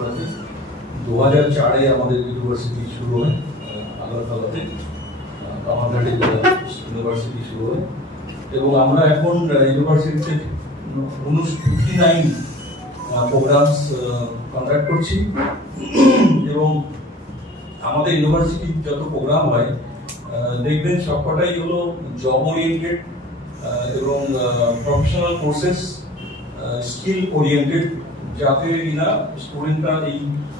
ত্রিপুরাতে 2004-এ আমাদের ইউনিভার্সিটি শুরু হয় আগরতলাতে, কামারঘাটে ইউনিভার্সিটি শুরু হয় এবং আমরা এখন ইউনিভার্সিটিতে 59 প্রোগ্রামস কন্ডাক্ট করছি এবং আমাদের ইউনিভার্সিটির যত প্রোগ্রাম হয় দেখবেন সবকটাই হলো জব ওরিয়েন্টেড এবং প্রফেশনাল কোর্সেস, স্কিল ওরিয়েন্টেড, যাতে কিনা স্টুডেন্টরা এই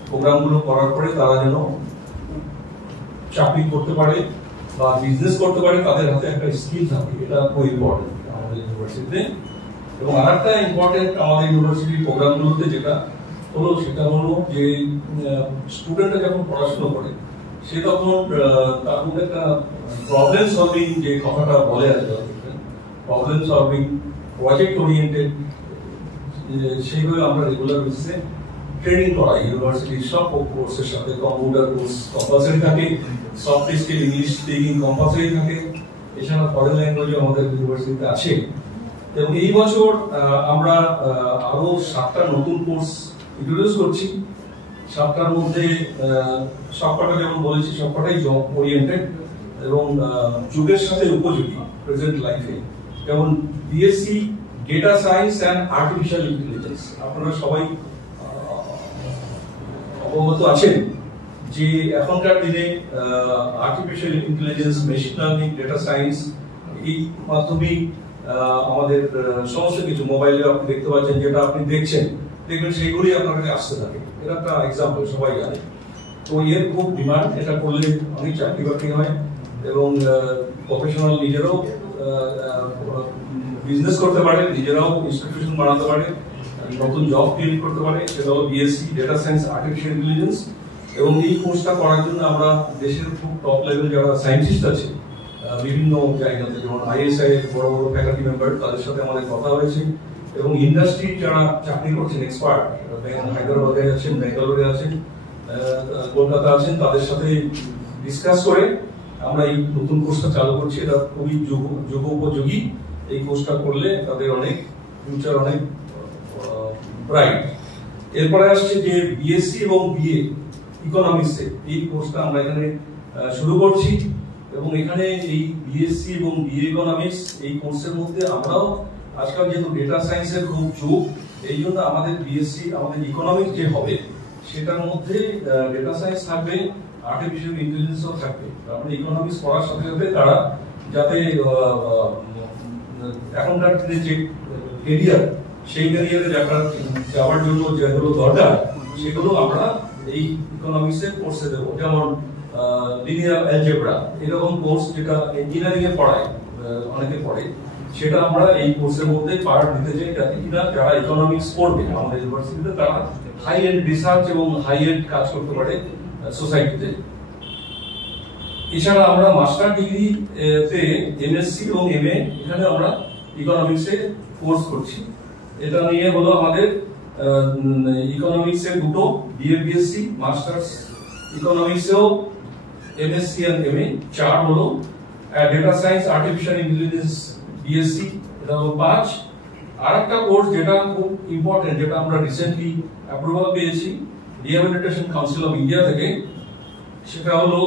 প্রোগ্রামগুলো করার পরে তারা যেন চাকরি করতে পারে বা বিজনেস করতে পারে, তাদের হাতে একটা স্কিল থাকে। এটা খুব ইম্পর্টেন্ট আমাদের ইউনিভার্সিটিতে। এবং আরেকটা ইম্পর্টেন্ট আমাদের ইউনিভার্সিটির প্রোগ্রামগুলোতে যেটা হলো সেটা হলো যে স্টুডেন্টরা যখন পড়াশোনা করে সে তখন তার মধ্যে একটা প্রবলেম সলভিং যে কথাটা বলে আছে, প্রবলেম সলভিং, প্রজেক্ট ওরিয়েন্টেড, সেইভাবে আমরা রেগুলার বেসিসে ট্রেনিং করাই ইউনিভার্সিটির সব কোর্সের সাথে। কম্পিউটার কোর্স কম্পালসারি থাকে, soft skill, English speaking compulsory থাকে, এছাড়া ফরেন ল্যাঙ্গুয়েজ আমাদের ইউনিভার্সিটিতে আছে। এবং এই বছর আমরা আরো 7টা নতুন কোর্স ইন্ট্রোডিউস করছি। 7টার মধ্যে সবকটা, যেমন বলেছি, সবকটাই জব ওরিয়েন্টেড এবং যুগের সাথে উপযোগী প্রেজেন্ট লাইফে। যেমন BSc data science and artificial intelligence, আপনারা সবাই অবগত আছেন যে এখনকার দিনে artificial intelligence, machine learning, data science, এই মাধ্যমেই আমাদের সমস্ত কিছু মোবাইলে আপনি দেখতে পাচ্ছেন, যেটা আপনি দেখবেন সেইগুলি আপনার কাছে আসতে থাকে। এটা একটা এক্সাম্পল, সবাই জানে। তো এর খুব ডিমান্ড, এটা করলে অনেক চাকরি বাকরি হয় এবং প্রফেশনাল নিজেরাও বিজনেস করতে পারে, নিজেরাও ইনস্টিটিউশন বানাতে পারে, নতুন জব ক্রিয়েট করতে পারে। সেটা হলো BSc data science artificial intelligence. এবং এই কোর্সটা করার জন্য আমরা দেশের খুব টপ লেভেল যারা সায়েন্টিস্ট আছে বিভিন্ন জায়গাতে, যেমন আইএসআই বড় বড় ফ্যাকাল্টি মেম্বার, তাদের সাথে আমাদের কথা হয়েছে এবং ইন্ডাস্ট্রি যারা চাকরি করছেন এক্সপার্ট, হায়দ্রাবাদে আছেন, বেঙ্গালুরু আছেন, কলকাতা আছেন, তাদের সাথে ডিসকাস করে আমরা এই নতুন কোর্সটা চালু করছি। এটা খুবই যুগ উপযোগী। এই কোর্সটা করলে তাদের অনেক ফিউচার অনেক ব্রাইট। এরপরে আসছে যে বিএসসি এবং বিএ ইকোনমিক্সে, এই কোর্সটা আমরা এখানে শুরু করছি এবং এখানে এই বিএসসি এবং বিএ ইকোনমিক্স এই কোর্সের মধ্যে আমরাও আজকাল যেহেতু ডেটা সায়েন্সের খুব যুগ, এই জন্য আমাদের বিএসসি, আমাদের ইকোনমিক্স যে হবে সেটার মধ্যে ডেটা সায়েন্স থাকবে, আর্টিফিশিয়াল ইন্টেলিজেন্সও থাকবে। তারপরে ইকোনমিক্স পড়ার সাথে সাথে তারা যাতে এখনকার দিনে যে ক্যারিয়ার, সেই ক্যারিয়ারে যাওয়ার জন্য যেগুলো দরকার সেগুলো আমরা এই ইকোনমিক্সে কোর্সে দেবো। যেমন লিনিয়ার অ্যালজেব্রা, এরকম কোর্স যেটা ইঞ্জিনিয়ারিং এ পড়ায়, অনেকে পড়ে, সেটা আমরা এই কোর্সের মধ্যে পার্ট দিতে চাই, যাতে কিনা যারা ইকোনমিক্স পড়বে আমাদের ইউনিভার্সিটিতে তারা হাই এন্ড রিসার্চ এবং হাই এন্ড কাজ করতে পারে সোসাইটিতে। এছাড়া আমরা মাস্টার ডিগ্রি তে এমএসসি এবং এমএ, এখানে আমরা ইকোনমিক্সে কোর্স করছি। এটা নিয়ে হলো আমাদের ইকোনমিক্সের দুটো বিএ বিএসসি, মাস্টার্স ইকোনমিক্সেও এমএসসি আর এমএ, 4 হলো data science artificial intelligence BSc, এটা হলো 5। আরেকটা কোর্স যেটা খুব ইম্পর্টেন্ট, যেটা আমরা রিসেন্টলি অ্যাপ্রুভাল পেয়েছি রিহ্যাবিলিটেশন কাউন্সিল অফ ইন্ডিয়া থেকে, সেটা হলো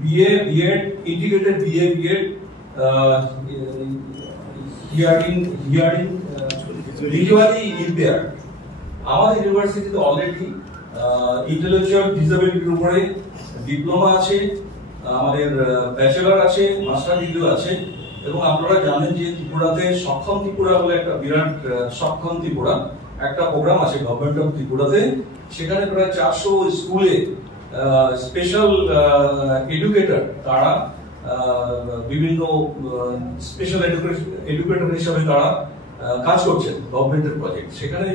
BA BEd integrated BA BEd hearing visually impaired. আমাদের ইউনিভার্সিটিতে অলরেডি ইন্টেলেকচুয়াল ডিসেবিলিটির উপরে ডিপ্লোমা আছে, আমাদের ব্যাচেলর আছে, মাস্টার ডিগ্রিও আছে। এবং আপনারা জানেন যে ত্রিপুরাতে সক্ষম ত্রিপুরা বলে একটা বিরাট সক্ষম ত্রিপুরা একটা প্রোগ্রাম আছে গভর্নমেন্ট অফ ত্রিপুরাতে। সেখানে প্রায় 400 স্কুলে স্পেশাল এডুকেটর, তারা বিভিন্ন স্পেশাল এডুকেটর হিসাবে তারা কাজ করছেন গভর্নমেন্টের প্রজেক্ট। সেখানে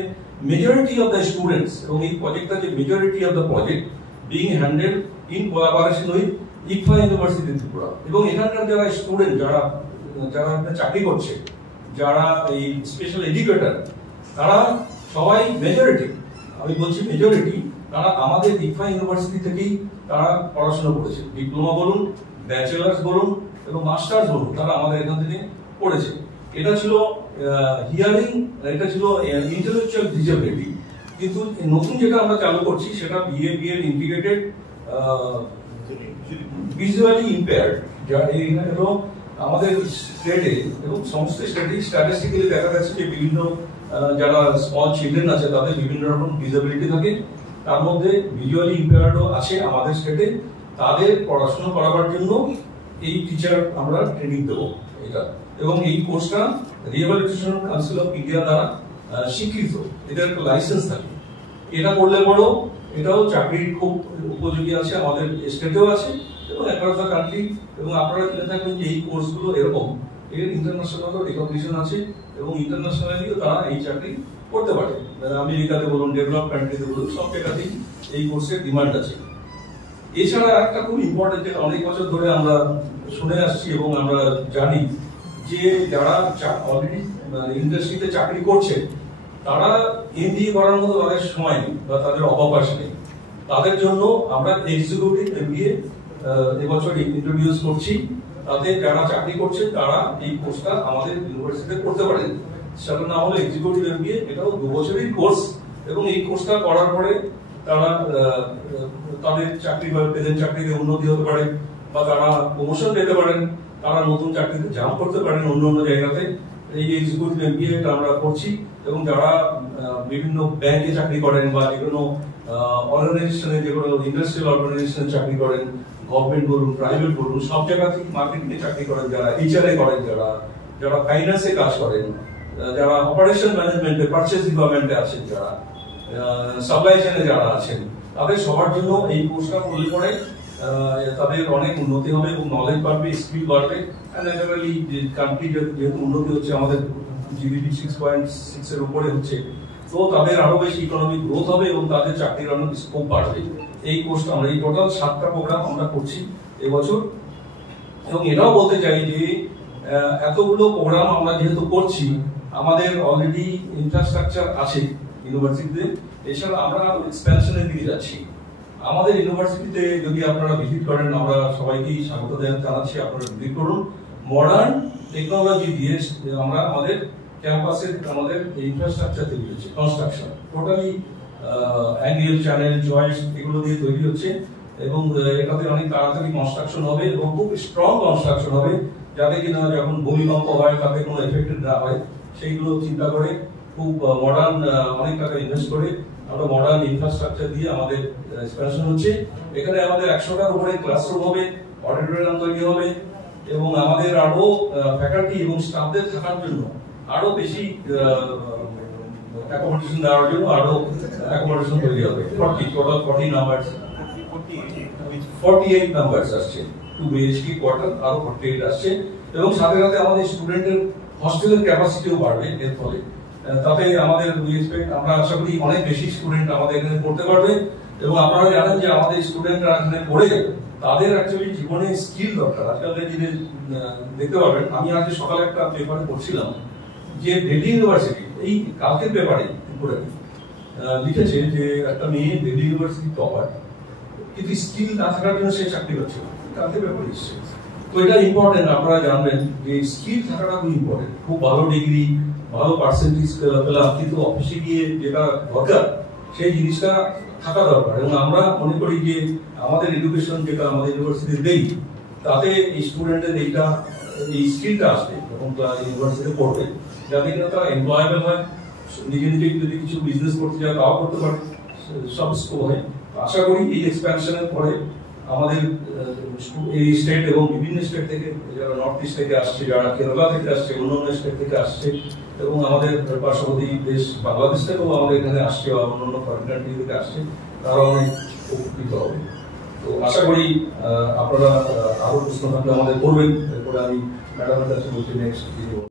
মেজরিটি অফ দ্য স্টুডেন্টস, এবং এই প্রজেক্টটা যে majority of the project being handle in collaboration with ICFAI university Tripura. এবং এখানকার যারা স্টুডেন্ট, যারা চাকরি করছে, যারা এই স্পেশাল এডুকেটর, তারা সবাই মেজরিটি, আমি বলছি মেজরিটি, তারা আমাদের ইকফা ইউনিভার্সিটি থেকেই তারা পড়াশোনা করেছে। ডিপ্লোমা বলুন, ব্যাচেলার্স বলুন এবং মাস্টার্স বলুন, তারা আমাদের এখান থেকে পড়েছে। এটা ছিল হিয়ারিং, এটা ছিল ইন্টেলেকচুয়াল ডিসেবিলিটি। কিন্তু নতুন যেটা আমরা চালু করছি সেটা বিএড ইন্টিগ্রেটেড ভিজুয়ালি ইম্পেয়ার্ড, যা এইগুলো আমাদের স্টেটে এবং সমস্ত স্টেটে স্ট্যাটিস্টিক্যালি দেখা গেছে যে বিভিন্ন যারা স্মল চিলড্রেন আছে তাদের বিভিন্ন রকম ডিসেবিলিটি থাকে, তার মধ্যে ভিজুয়ালি ইম্পেয়ার্ডও আছে আমাদের স্টেটে। তাদের পড়াশোনা করাবার জন্য এই টিচার আমরা ট্রেনিং দেবো এটা, এবং এই কোর্সটা রিহ্যাবিলিটেশন কাউন্সিল অফ ইন্ডিয়া দ্বারা স্বীকৃত, এটার একটা লাইসেন্স থাকে। এটা করলে বড় এটাও চাকরির খুব উপযোগী আছে, আমাদের স্টেটেও আছে এবং অ্যাক্রস দ্য কান্ট্রি। এবং আপনারা জেনে থাকবেন যে এই কোর্সগুলো এরকম, এর ইন্টারন্যাশনাল রিকগনিশন আছে এবং ইন্টারন্যাশনালিও তারা এই চাকরি করতে পারে। আমেরিকাতে বলুন, ডেভেলপ কান্ট্রিতে বলুন, সব জায়গাতেই এই কোর্সের ডিমান্ড আছে। এছাড়া একটা খুব ইম্পর্টেন্ট, যেটা অনেক বছর ধরে আমরা শুনে আসছি এবং আমরা জানি, যে যারা অলরেডি ইন্ডাস্ট্রিতে চাকরি করছে তারা এমবিএ করার মতো তাদের সময় নেই বা তাদের অবকাশ নেই। তাদের জন্য আমরা এক্সিকিউটিভ এমবিএ এবছর ইন্ট্রোডিউস করছি। তাদের যারা চাকরি করছে তারা এই কোর্সটা আমাদের ইউনিভার্সিটিতে করতে পারেন। সেটার নাম হলো এক্সিকিউটিভ এমবিএ। এটাও 2 বছরের কোর্স এবং এই কোর্সটা করার পরে তারা তাদের চাকরি বা প্রেজেন্ট চাকরিতে উন্নতি হতে পারে বা তারা প্রমোশন পেতে পারেন, তারা নতুন চাকরিতে জাম্প করতে পারেন অন্য অন্য জায়গাতে। এই এক্সিকিউটিভ এমবিএ আমরা করছি এবং যারা বিভিন্ন ব্যাংকে চাকরি করেন বা যেকোনো অর্গানাইজেশনে, যেকোনো ইন্ডাস্ট্রিয়াল অর্গানাইজেশনে চাকরি করেন, গভর্নমেন্ট বলুন, প্রাইভেট বলুন, সব জায়গাতেই মার্কেটিং এ চাকরি করেন, যারা এইচআরএ করেন, যারা ফাইন্যান্সে কাজ করেন, যারা অপারেশন ম্যানেজমেন্টে, পারচেজ ডিপার্টমেন্টে আছেন, যারা সাপ্লাই চেইনে যারা আছেন, তাদের সবার জন্য এই কোর্সটা করলে পরে তাদের অনেক উন্নতি হবে এবং নলেজ বাড়বে, স্কিল বাড়বে। ন্যাচারালি কান্ট্রি যেহেতু উন্নতি হচ্ছে, আমাদের জিডিপি 6.6 এর উপরে হচ্ছে, তো তাদের আরো বেশি ইকোনমিক গ্রোথ হবে এবং তাদের চাকরির অনেক স্কোপ বাড়বে। এই কোর্সটা আমরা, এই টোটাল 7টা প্রোগ্রাম আমরা করছি এবছর। এবং এটাও বলতে চাই যে এতগুলো প্রোগ্রাম আমরা যেহেতু করছি, আমাদের অলরেডি ইনফ্রাস্ট্রাকচার আছে ইউনিভার্সিটিতে। এছাড়া আমরা এক্সপ্যানশনের দিকে যাচ্ছি। আমাদের ইউনিভার্সিটিতে যদি আপনারা ভিজিট করেন, আমরা সবাইকেই স্বাগত জানাচ্ছি, আপনারা ভিজিট করুন। মডার্ন টেকনোলজি দিয়ে আমরা আমাদের ক্যাম্পাসে আমাদের ইনফ্রাস্ট্রাকচার তৈরি হচ্ছে, construction totally angle, channel, joint এগুলো দিয়ে তৈরি হচ্ছে এবং এটাতে অনেক তাড়াতাড়ি কনস্ট্রাকশন হবে এবং খুব স্ট্রং কনস্ট্রাকশন হবে, যাতে কিনা যখন ভূমিকম্প হয় তাতে কোনো এফেক্টেড না হয়, সেইগুলো চিন্তা করে খুব মডার্ন অনেক টাকা ইনভেস্ট করে আমরা মডার্ন ইনফ্রাস্ট্রাকচার দিয়ে আমাদের এক্সপ্যানশন হচ্ছে। এখানে আমাদের 100টার উপরে ক্লাসরুম হবে, অডিটোরিয়াম তৈরি হবে এবং আমাদের আরো ফ্যাকাল্টি এবং স্টাফদের থাকার জন্য আরো বেশি অ্যাকোমোডেশন দেওয়ার জন্য আরো অ্যাকোমোডেশন তৈরি হবে। 48 নাম্বারস আসছে, 2 BHK কোয়ার্টার আরো 48 আসছে এবং সাথে সাথে আমাদের স্টুডেন্টের হস্টেলের ক্যাপাসিটিও বাড়বে এর ফলে। তাতে আমাদের আমরা আশা করি অনেক বেশি স্টুডেন্ট আমাদের এখানে পড়তে পারবে এবং আপনারা জানেন যে আমাদের স্টুডেন্টরা এখানে পড়ে তাদের অ্যাকচুয়ালি জীবনে স্কিল দরকার। আজকালকার দিনে দেখতে পাবেন, আমি আজকে সকালে একটা পেপারে পড়ছিলাম যে দিল্লি ইউনিভার্সিটি এই কালকের পেপারে লিখেছে যে একটা মেয়ে দিল্লি ইউনিভার্সিটি টপার, কিন্তু স্কিল না থাকার জন্য সে চাকরি পাচ্ছে না। কালকের পেপারে এসছে। তো এটা ইম্পর্টেন্ট, আপনারা জানবেন যে স্কিল থাকাটা খুব ইম্পর্টেন্ট। খুব ভালো ডিগ্রি, ভালো পার্সেন্টেজ পেলাম, কিন্তু অফিসে গিয়ে যেটা দরকার সেই জিনিসটা থাকা দরকার। এবং আমরা মনে করি যে আমাদের এডুকেশন যেটা আমাদের ইউনিভার্সিটি দেই, তাতে এই স্টুডেন্টের এই স্কিলটা আসবে এবং ইউনিভার্সিটিতে পড়বে, যাতে কিনা তারা এমপ্লয়েবল হয়, নিজে নিজে যদি কিছু বিজনেস করতে যায় তাও করতে পারে, সব স্কোপ হয়। আশা করি এই এক্সপ্যানশনের পরে আমাদের এই স্টেট এবং বিভিন্ন স্টেট থেকে, যারা নর্থ ইস্ট থেকে আসছে, যারা কেরালা থেকে আসছে, অন্যান্য স্টেট থেকে আসছে এবং আমাদের পার্শ্ববর্তী দেশ বাংলাদেশ থেকেও আমাদের এখানে আসছে বা অন্যান্য ফরেন কান্ট্রি থেকে আসছে, তারা অনেক উপকৃত হবে। তো আশা করি আপনারা আরো প্রশ্ন থাকলে আমাদের করবেন, এরপরে আমি ম্যাডামের কাছে বলছি নেক্সট।